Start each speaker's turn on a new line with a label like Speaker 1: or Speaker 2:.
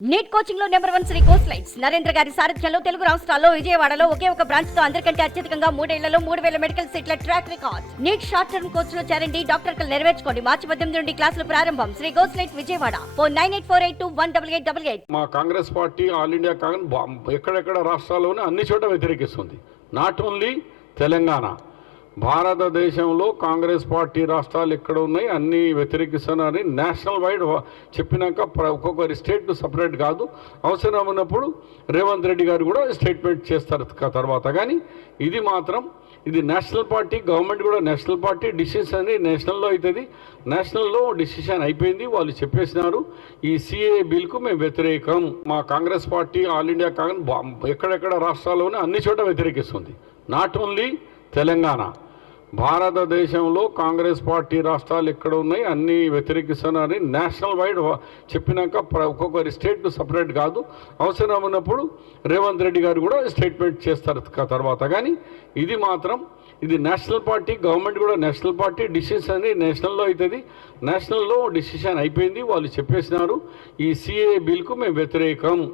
Speaker 1: Neat కోచింగ్లో number one Sri course lights. Narendra garu సారథ్యంలో తెలుగు రాష్ట్రాల్లో విజయవాడలో ఒకే ఒక బ్రాంచ్తో అందరికంటే అత్యధికంగా మూడేళ్ళలో మూడు వేల మెడికల్ సీట్ల track record. NEET short term కోర్స్లో చేరండి డాక్టర్ కలు నెరవేర్చుకోండి. మార్చి పద్దెనిమిది నుండి క్లాసులు ప్రారంభం. Sri course light Vijayawada. Four nine eight four eight two one double eight double eight.
Speaker 2: మా Congress party all India Congress ఎక్కడెక్కడ రాష్ట్రాల్లోనే అన్ని చోట వ్యతిరేకిస్తుంది. Not only Telangana. భారతదేశంలో కాంగ్రెస్ పార్టీ రాష్ట్రాలు ఎక్కడ ఉన్నాయి? అన్నీ వ్యతిరేకిస్తున్నారని నేషనల్ వైడ్ చెప్పినాక ప్ర- ఒక్కొక్కరి స్టేట్ సపరేట్ కాదు. అవసరం ఉన్నప్పుడు రేవంత్ రెడ్డి గారు కూడా స్టేట్మెంట్ చేస్తారు తర్వాత. కానీ ఇది మాత్రం ఇది నేషనల్ పార్టీ గవర్నమెంట్ కూడా నేషనల్ పార్టీ డిసిషన్ అని నేషనల్లో అవుతుంది నేషనల్లో డిసిషన్ అయిపోయింది. వాళ్ళు చెప్పేసినారు ఈ సిఏ బిల్కు మేము వ్యతిరేకం. మా Congress party all India Congress ఎక్కడెక్కడ రాష్ట్రాల్లోనే అన్ని చోట వ్యతిరేకిస్తుంది. Not only Telangana. భారతదేశంలో కాంగ్రెస్ పార్టీ రాష్ట్రాలు ఎక్కడ ఉన్నాయి? అన్ని వ్యతిరేకిస్తున్నారని నేషనల్ వైడ్ చెప్పినాక ప్ర- ఒక్కొక్కరి స్టేట్ సపరేట్ కాదు. అవసరం ఉన్నప్పుడు రేవంత్ రెడ్డి గారు కూడా స్టేట్మెంట్ చేస్తారు తర్వాత. కానీ ఇది మాత్రం ఇది నేషనల్ పార్టీ గవర్నమెంట్ కూడా నేషనల్ పార్టీ డిసిషన్ అని నేషనల్లో అవుతుంది నేషనల్లో డిసిషన్ అయిపోయింది. వాళ్ళు చెప్పేసినారు. ఈ సిఏ బిల్కు మేము వ్యతిరేకం.